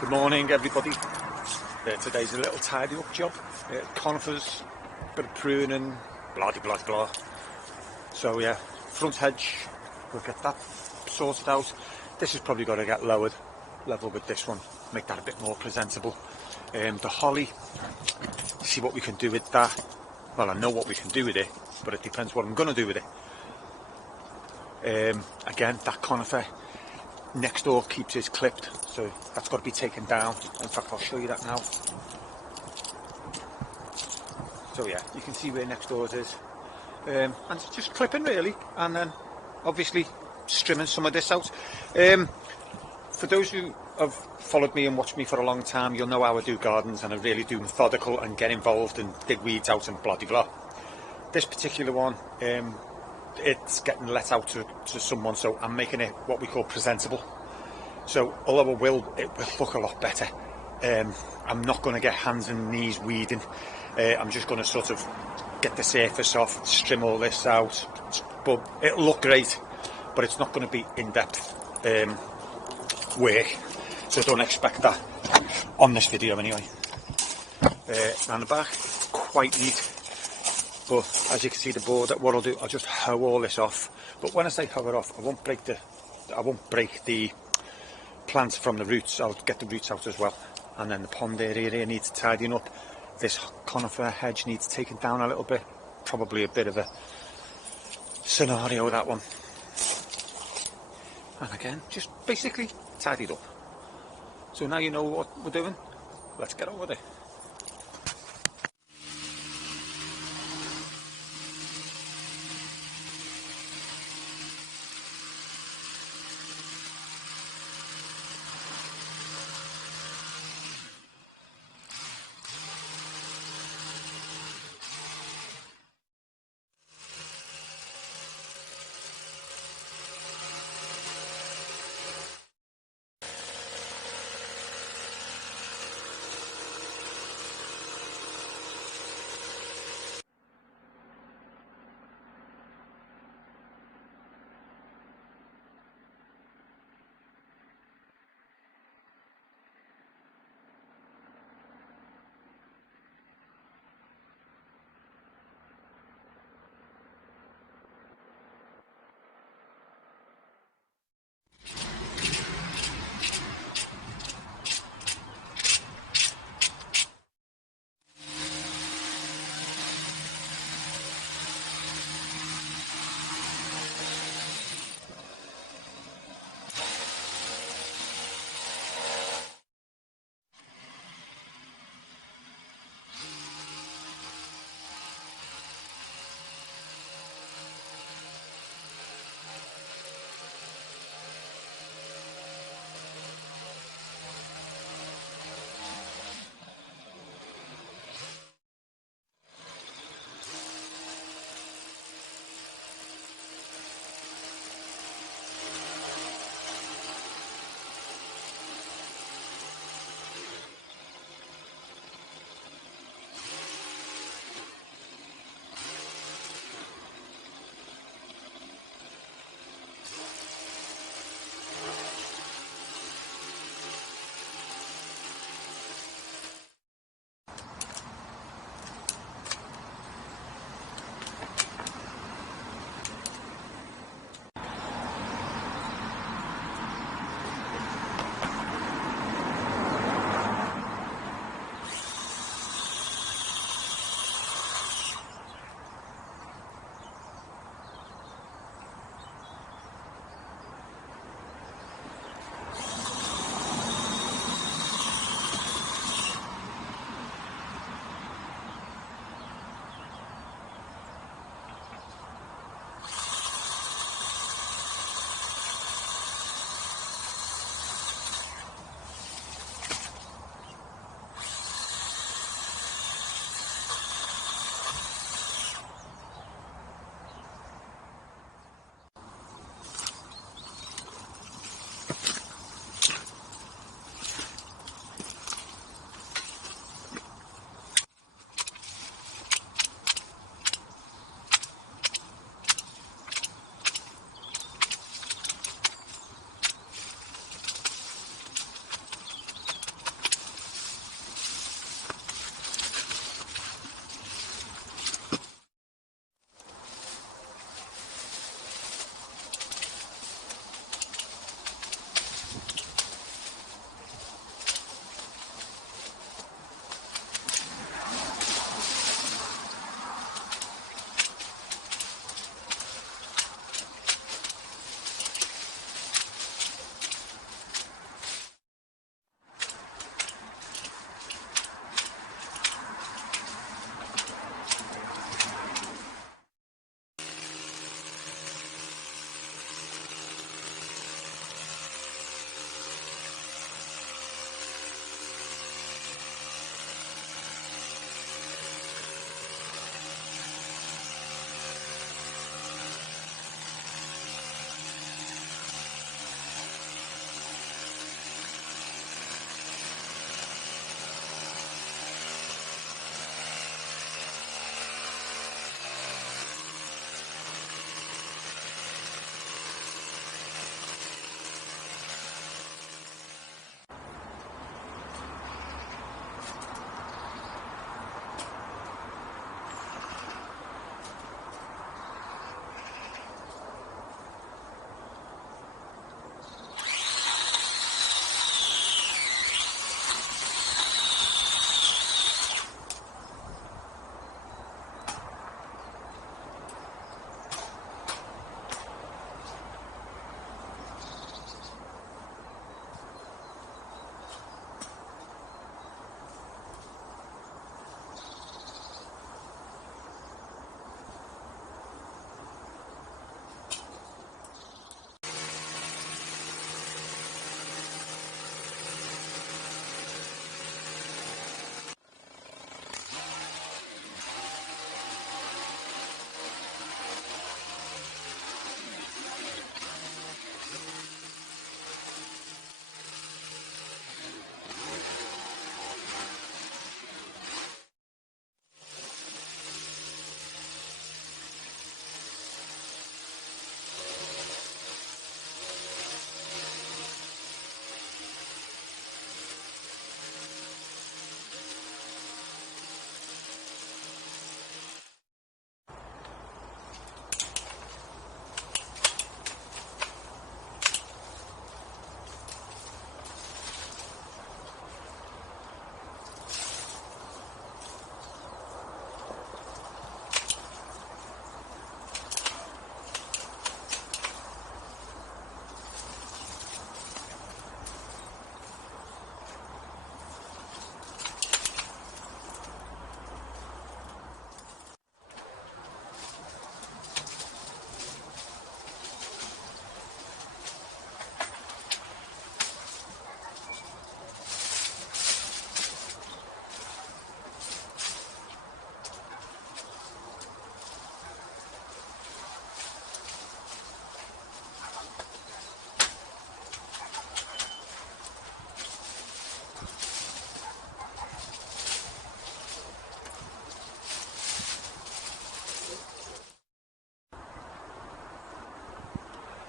Good morning everybody. Today's a little tidy up job. Conifers, bit of pruning, blah de blah blah. So yeah, front hedge, we'll get that sorted out. This has probably got to get lowered, level with this one, make that a bit more presentable. The holly, see what we can do with that. Well, I know what we can do with it, but it depends what I'm going to do with it. Again, that conifer next door keeps his clipped, so that's got to be taken down. In fact, I'll show you that now. So yeah, you can see where next door's is, and it's just clipping really, and then obviously trimming some of this out. For those who have followed me and watched me for a long time, you'll know how I do gardens, and I really do methodical and get involved and dig weeds out and blah de blah. This particular one, it's getting let out to someone, so I'm making it what we call presentable. So although it will look a lot better, I'm not going to get hands and knees weeding. I'm just going to sort of get the surface off, trim all this out, but it'll look great, but it's not going to be in-depth work, so don't expect that on this video anyway. Around the back, quite neat. But as you can see, the border, what I'll do, I'll just hoe all this off. But when I say hoe it off, I won't break the plants from the roots. I'll get the roots out as well. And then the pond area here needs tidying up. This conifer hedge needs taken down a little bit. Probably a bit of a scenario, that one. And again, just basically tidied up. So now you know what we're doing. Let's get on with it.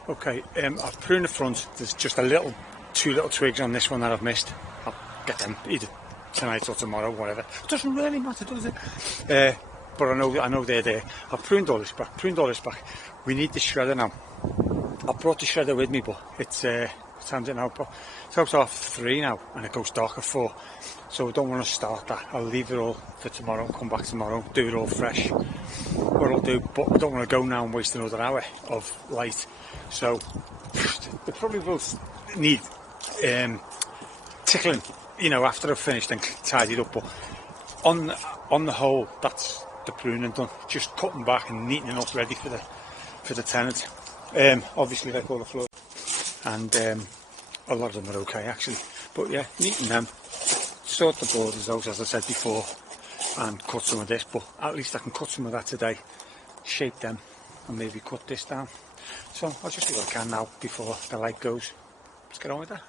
Okay, I've pruned the front. There's just two little twigs on this one that I've missed. I'll get them either tonight or tomorrow, whatever. It doesn't really matter, does it? But I know they're there. I've pruned all this back. We need the shredder now. I brought the shredder with me, but it's what time is it now? It's about 3:30 now, and it goes dark at 4. So I don't want to start that. I'll leave it all for tomorrow. Come back tomorrow, do it all fresh. What I'll do, but I don't want to go now and waste another hour of light. So it probably will need tickling, you know, after I've finished and tidied up. But on the whole, that's the pruning done. Just cutting back and neatening up, ready for the tenant. Obviously, like all the floors, and a lot of them are okay actually. But yeah, neaten them, sort the borders out as I said before, and cut some of this. But at least I can cut some of that today, shape them, and maybe cut this down. So I'll just do what I can now before the light goes. Let's get on with that.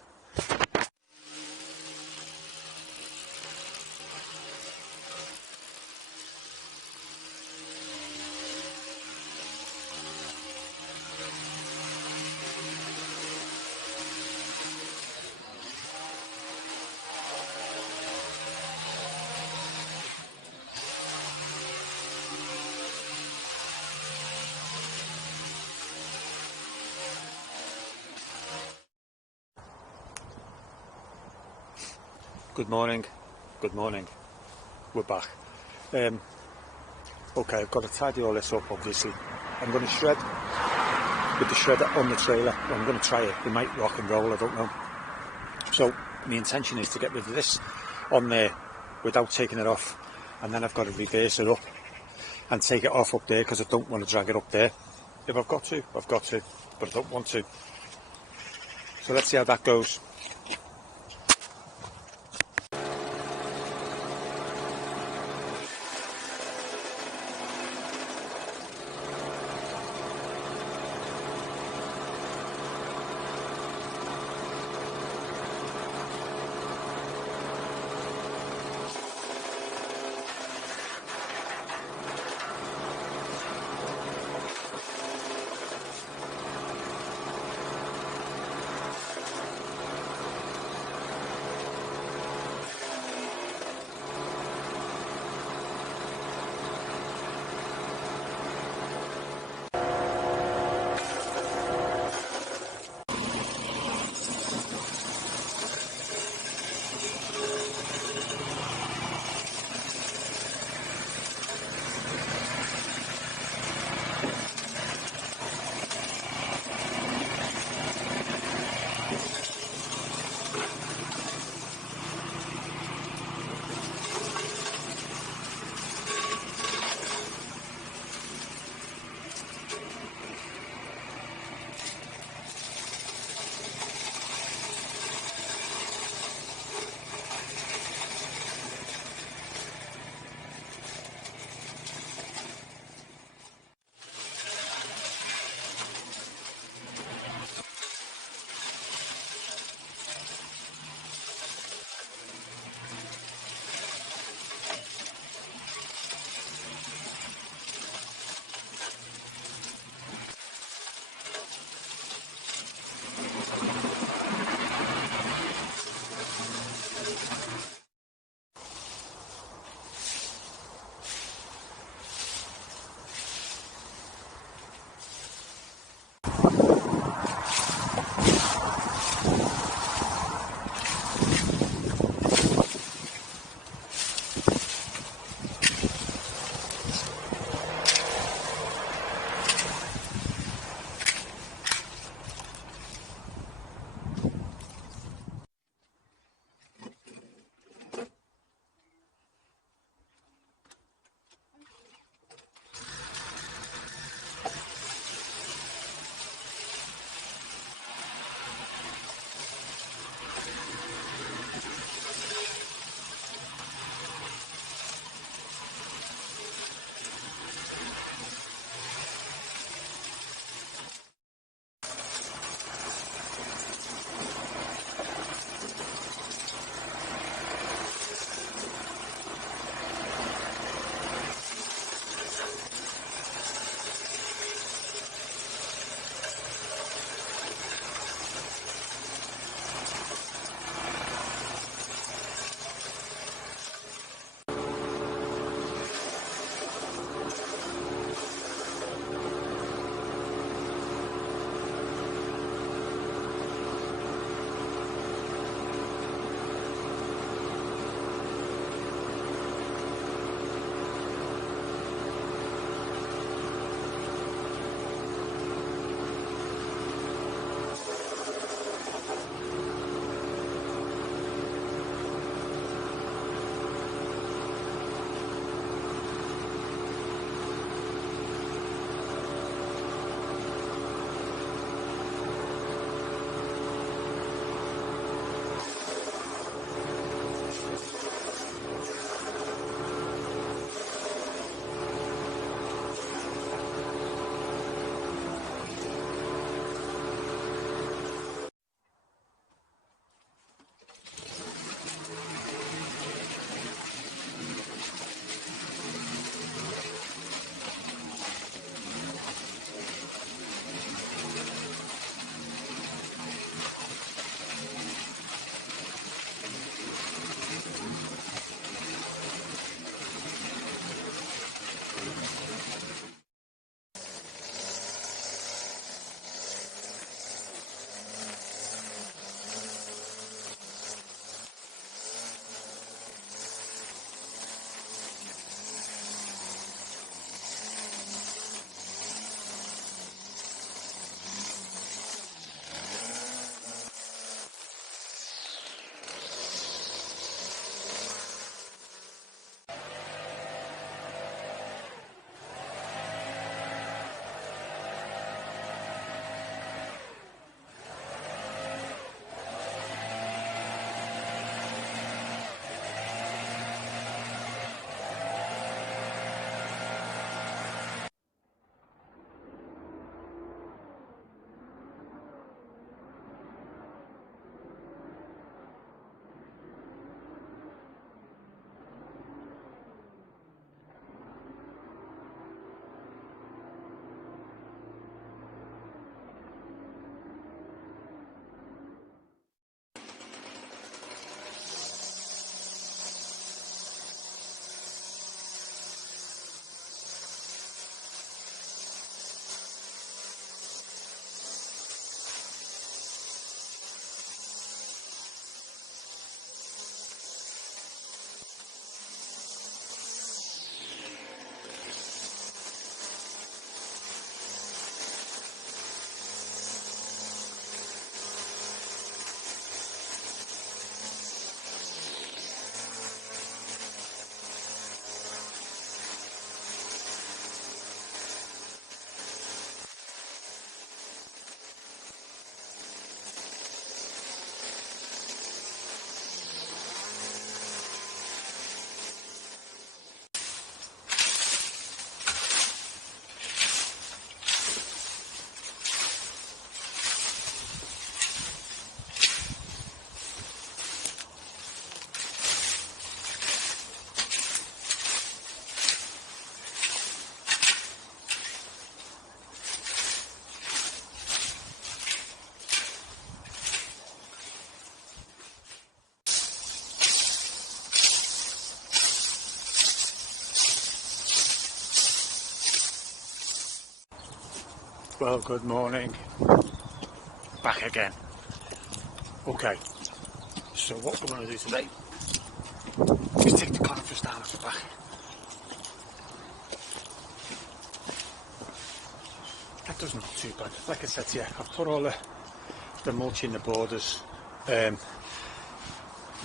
Good morning, we're back. Okay, I've got to tidy all this up obviously. I'm going to shred with the shredder on the trailer. I'm going to try it, it might rock and roll, I don't know. So my intention is to get rid of this on there without taking it off, and then I've got to reverse it up and take it off up there because I don't want to drag it up there. If I've got to, but I don't want to. So let's see how that goes. Well, good morning. Back again. Okay, so what we're going to do today is take the conifers down at the back. That doesn't look too bad. Like I said to you, I've put all the mulch in the borders.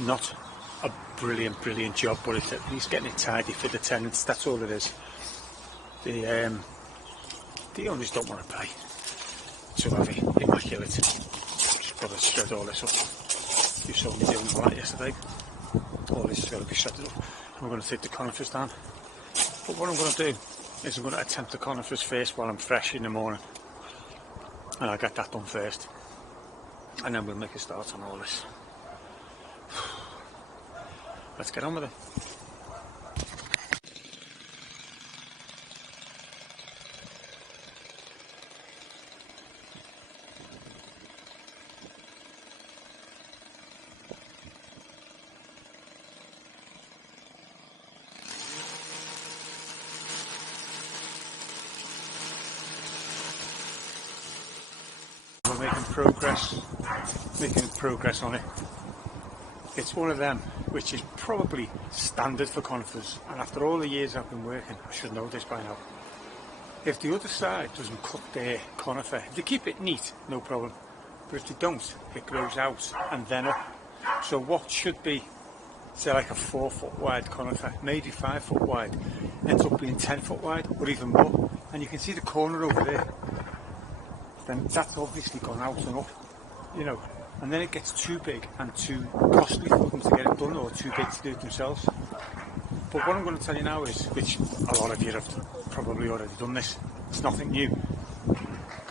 Not a brilliant job, but it's at least getting it tidy for the tenants. That's all it is. The owners don't want to pay to have it immaculate. Just got to shred all this up. You saw me doing all that yesterday. All this has got to be shredded up. And we're going to take the conifers down. But what I'm going to do is I'm going to attempt the conifers first while I'm fresh in the morning. And I'll get that done first. And then we'll make a start on all this. Let's get on with it. We're making progress on it. It's one of them which is probably standard for conifers, and after all the years I've been working, I should know this by now. If the other side doesn't cut their conifer, if they keep it neat, no problem, but if they don't, it grows out and then up. So what should be, say, like a 4 foot wide conifer, maybe 5 foot wide, ends up being 10 foot wide or even more. And you can see the corner over there, then that's obviously gone out and up, you know, and then it gets too big and too costly for them to get it done, or too big to do it themselves. But what I'm going to tell you now is, which a lot of you have probably already done this, it's nothing new.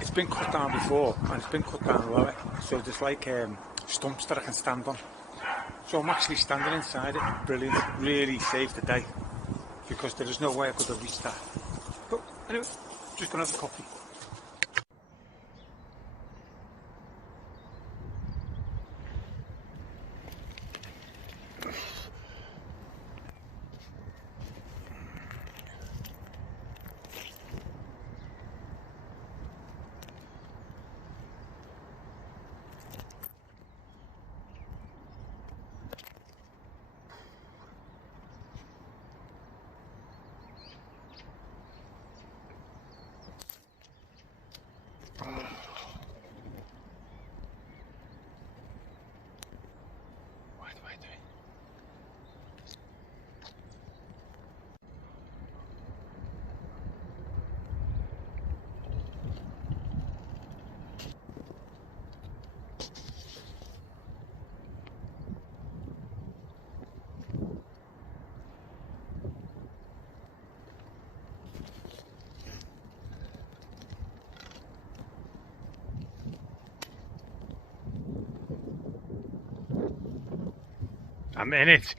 It's been cut down before, and it's been cut down lower, so there's like stumps that I can stand on. So I'm actually standing inside it. Brilliant, really saved the day, because there is no way I could have reached that. But anyway, just going to have a coffee. I'm in it.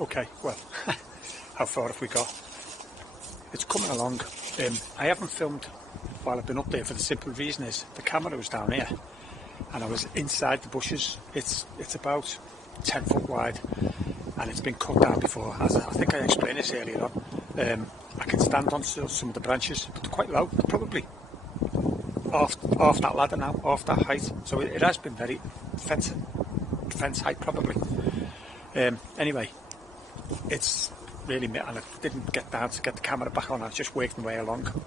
Okay, well, how far have we got? It's coming along. I haven't filmed while I've been up there for the simple reason is the camera was down here and I was inside the bushes. It's about 10 foot wide, and it's been cut down before, as I think I explained this earlier on. I can stand on some of the branches, but they're quite low. They're probably off that ladder now, off that height. So it has been very fence height probably. Anyway, it's really, and I didn't get down to get the camera back on. I was just working my way along.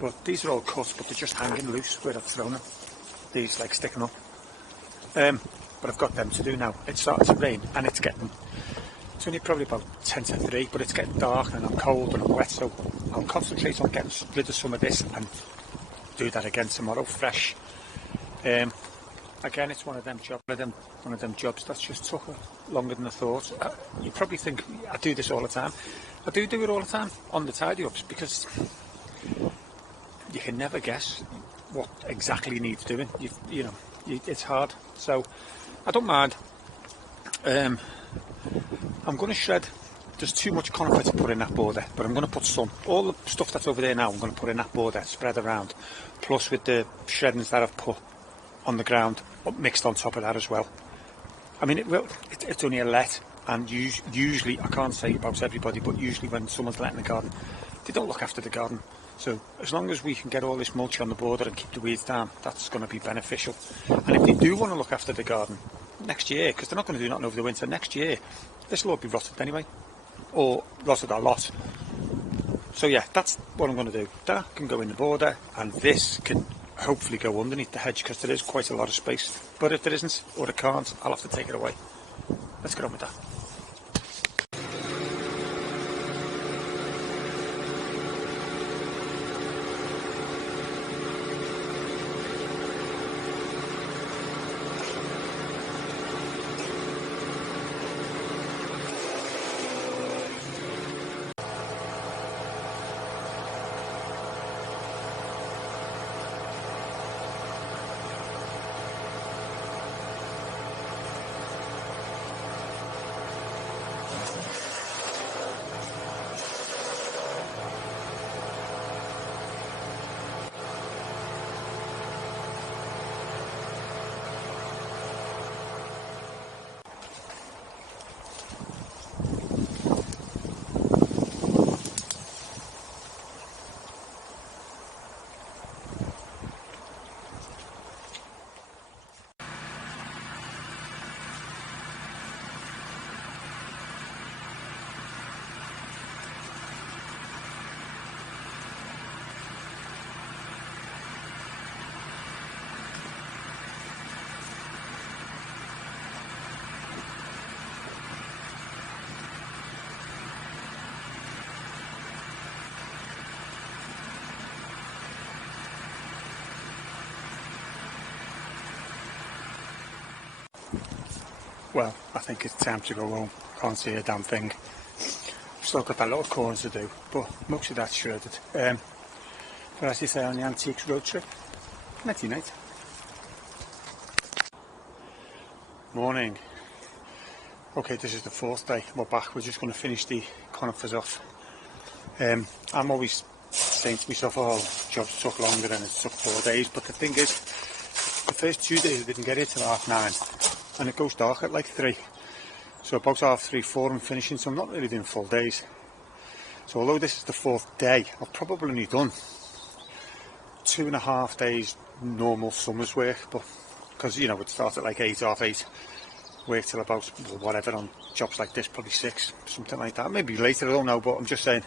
But these are all cut, but they're just hanging loose where I've thrown them. These like sticking up. But I've got them to do now. It's starting to rain, and it's only probably about 10 to 3, but it's getting dark and I'm cold and I'm wet, so I'll concentrate on getting rid of some of this and do that again tomorrow, fresh. Again, it's one of them jobs that's just took longer than I thought. You probably think I do this all the time. I do it all the time on the tidy ups, because you can never guess what exactly needs doing. It's hard, so I don't mind. I'm going to shred. There's too much conifer to put in that border, but I'm going to put some. All the stuff that's over there now, I'm going to put in that border, spread around. Plus with the shreddings that I've put on the ground, mixed on top of that as well. I mean, it's only a let, and usually, I can't say about everybody, but usually when someone's letting the garden, they don't look after the garden. So as long as we can get all this mulch on the border and keep the weeds down, that's going to be beneficial. And if they do want to look after the garden next year, because they're not going to do nothing over the winter, next year this will all be rotted anyway, or rotted a lot. So yeah, that's what I'm going to do. That can go in the border, and this can hopefully go underneath the hedge, because there is quite a lot of space. But if there isn't, or it can't, I'll have to take it away. Let's get on with that. Well, I think it's time to go home. Can't see a damn thing. Still got that little corner to do, but most of that's shredded. But as you say on the Antiques road trip, nighty night. Morning. Okay, this is the 4th day. We're back. We're just going to finish the conifers off. I'm always saying to myself, oh, jobs took longer and it took 4 days. But the thing is, the first 2 days I didn't get here till 9:30. And it goes dark at like 3, so about 3:30, 4 I'm finishing, so I'm not really doing full days. So although this is the 4th day, I've probably only done 2.5 days normal summer's work, but because it starts at like 8, half 8, work till about whatever on jobs like this, probably 6, something like that, maybe later, I don't know. But I'm just saying,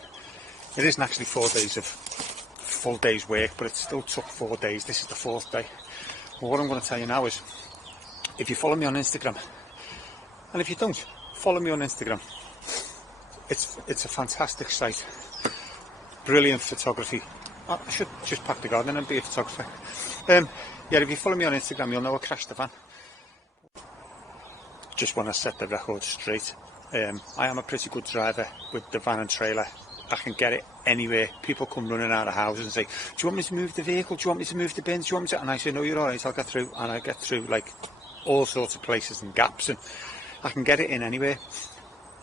it isn't actually 4 days of full day's work, but it still took 4 days. This is the 4th day. Well, what I'm going to tell you now is, if you follow me on Instagram, and if you don't, follow me on Instagram. It's a fantastic site, brilliant photography. I should just pack the garden and be a photographer. Yeah, if you follow me on Instagram, you'll know I crashed the van. Just want to set the record straight. I am a pretty good driver with the van and trailer. I can get it anywhere. People come running out of houses and say, do you want me to move the vehicle? Do you want me to move the bins? Do you want me to? And I say, no, you're alright, I'll get through. And I get through like all sorts of places and gaps, and I can get it in anywhere.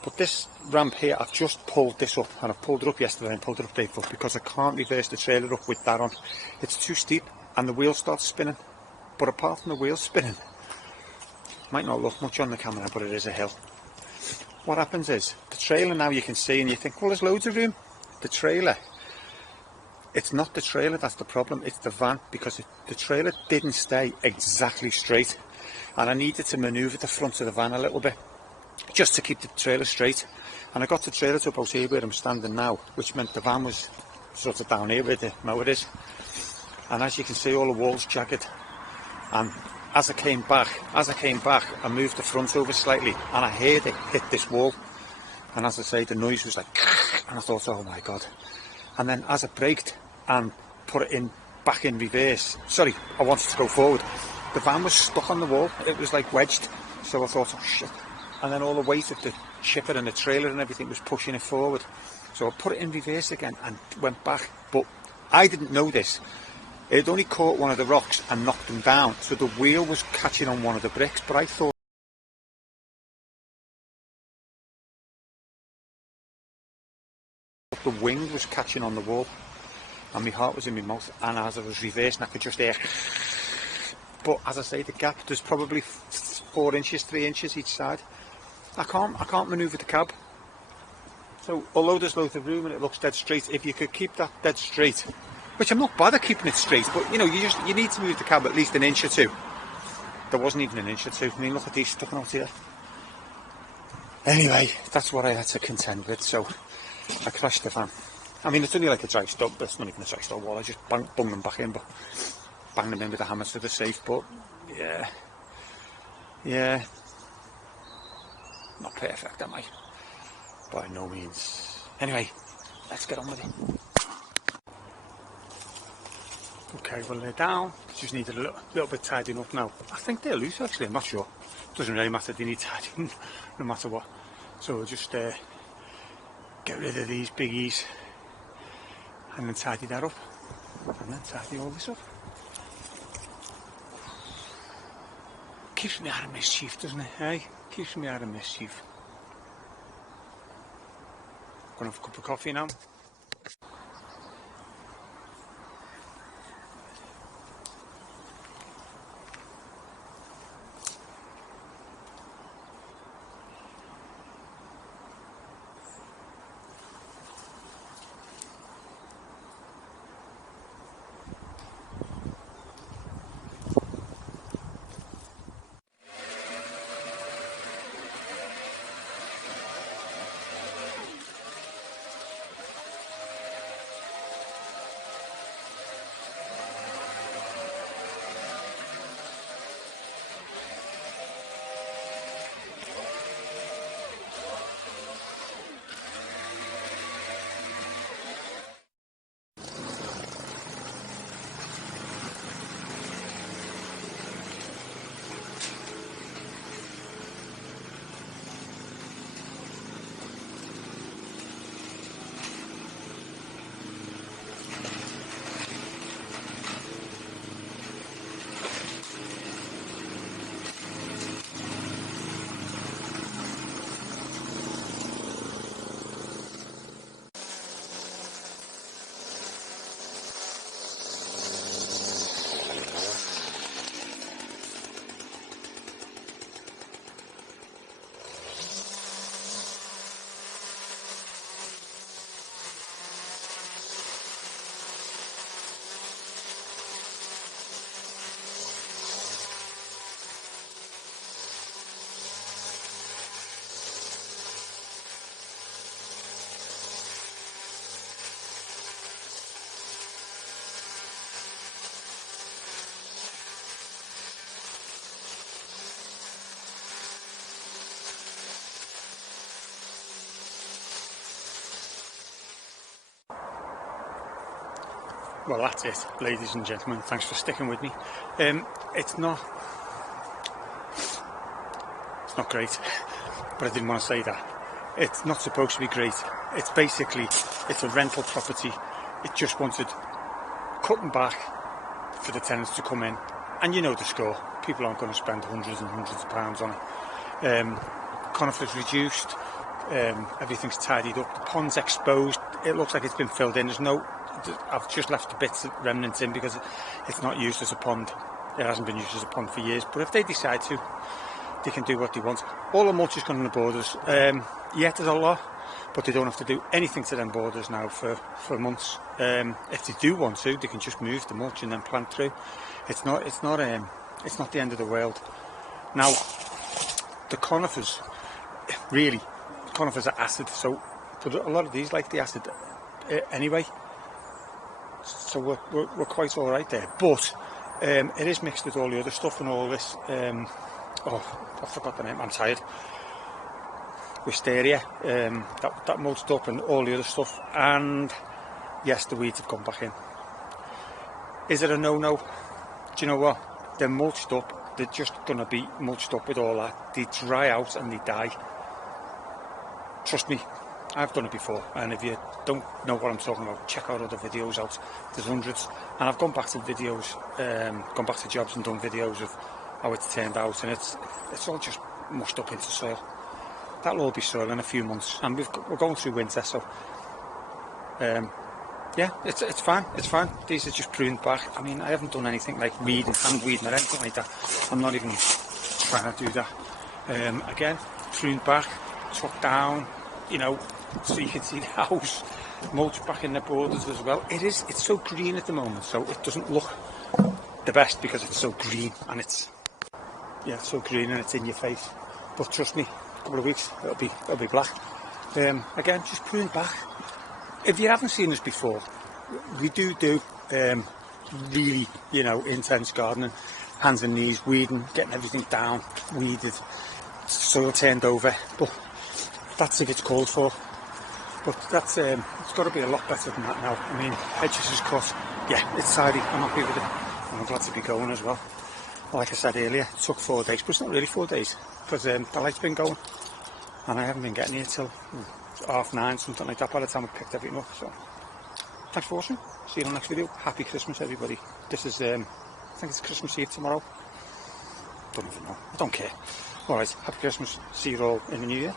But this ramp here, I've just pulled this up, and I've pulled it up yesterday and pulled it up day before, because I can't reverse the trailer up with that on. It's too steep and the wheel starts spinning. But apart from the wheels spinning, might not look much on the camera, but it is a hill. What happens is, the trailer now you can see and you think, well, there's loads of room. The trailer, it's not the trailer that's the problem, it's the van, because the trailer didn't stay exactly straight. And I needed to manoeuvre the front of the van a little bit, just to keep the trailer straight. And I got the trailer to about here where I'm standing now, which meant the van was sort of down here where the mower is. And as you can see, all the walls jagged. And as I came back, I moved the front over slightly, and I heard it hit this wall. And as I say, the noise was like, and I thought, oh my God. And then as I braked and put it in back in reverse, sorry, I wanted to go forward, the van was stuck on the wall. It was like wedged. So I thought, oh shit. And then all the weight of the chipper and the trailer and everything was pushing it forward. So I put it in reverse again and went back. But I didn't know this. It had only caught one of the rocks and knocked them down. So the wheel was catching on one of the bricks. But I thought the wing was catching on the wall. And my heart was in my mouth. And as I was reversing, I could just hear. But as I say, the gap, there's probably 4 inches, 3 inches each side. I can't manoeuvre the cab. So although there's loads of room and it looks dead straight, if you could keep that dead straight, which I'm not bad at keeping it straight, but you know, you need to move the cab at least an inch or two. There wasn't even an inch or two. I mean, look at these sticking out here. Anyway, that's what I had to contend with. So I crashed the van. I mean, it's only like a dry stop, but it's not even a dry stop wall. I just bunged them back in, but banged them in with the hammer so they're safe. But yeah. Not perfect, am I? By no means. Anyway, let's get on with it. Okay, well they're down. Just need a little bit tidying up now. I think they're loose actually, I'm not sure. Doesn't really matter, they need tidying no matter what. So we'll just get rid of these biggies and then tidy that up. And then tidy all this up. Keeps me out of mischief, doesn't it, eh? Keeps me out of mischief. Gonna have a cup of coffee now. Well, that's it, ladies and gentlemen. Thanks for sticking with me. It's not great, but I didn't want to say that. It's not supposed to be great. It's basically, it's a rental property. It just wanted cutting back for the tenants to come in, and you know the score. People aren't going to spend hundreds and hundreds of pounds on it. Conifers reduced. Everything's tidied up. The pond's exposed. It looks like it's been filled in. I've just left the bits of remnants in because it's not used as a pond. it hasn't been used as a pond for years, but if they decide to, they can do what they want. All the mulch has gone on the borders. Yeah, there's a lot, but they don't have to do anything to them borders now for months. If they do want to, they can just move the mulch and then plant through. It's not the end of the world. Now, the conifers, really, conifers are acid, so but a lot of these like the acid anyway. So we're quite all right there, but it is mixed with all the other stuff and all this. Oh, I forgot the name. I'm tired. Wisteria, that mulched up and all the other stuff, and yes, the weeds have gone back in. Is it a no-no? Do you know what? They're mulched up. They're just gonna be mulched up with all that. They dry out and they die. Trust me, I've done it before, and if you don't know what I'm talking about, check out other videos out. There's hundreds, and I've gone back to videos, gone back to jobs and done videos of how it's turned out, and it's all just mushed up into soil. That'll all be soil in a few months, and we're going through winter, so yeah, it's fine. It's fine. These are just pruned back. I mean, I haven't done anything like weeding, hand weeding, or anything like that. I'm not even trying to do that. Again, pruned back, tucked down, you know, so you can see the house. Mulch back in the borders as well. It's so green at the moment, so it doesn't look the best because it's so green, and it's so green and it's in your face. But trust me, a couple of weeks it'll be black. Again, just pruned back. If you haven't seen us before, we do really, you know, intense gardening, hands and knees, weeding, getting everything down, weeded, soil turned over. But that's if it's called for. But that's it's got to be a lot better than that now. I mean, hedges is cut. Yeah, it's tidy. I'm happy with it, and I'm glad to be going as well. Like I said earlier, it took 4 days, but it's not really 4 days because the light's been going, and I haven't been getting here till 9:30, something like that, by the time I picked everything up. So thanks for watching. See you in the next video. Happy Christmas, everybody. This is I think it's Christmas Eve tomorrow. Don't even know. I don't care. Alright, happy Christmas. See you all in the new year.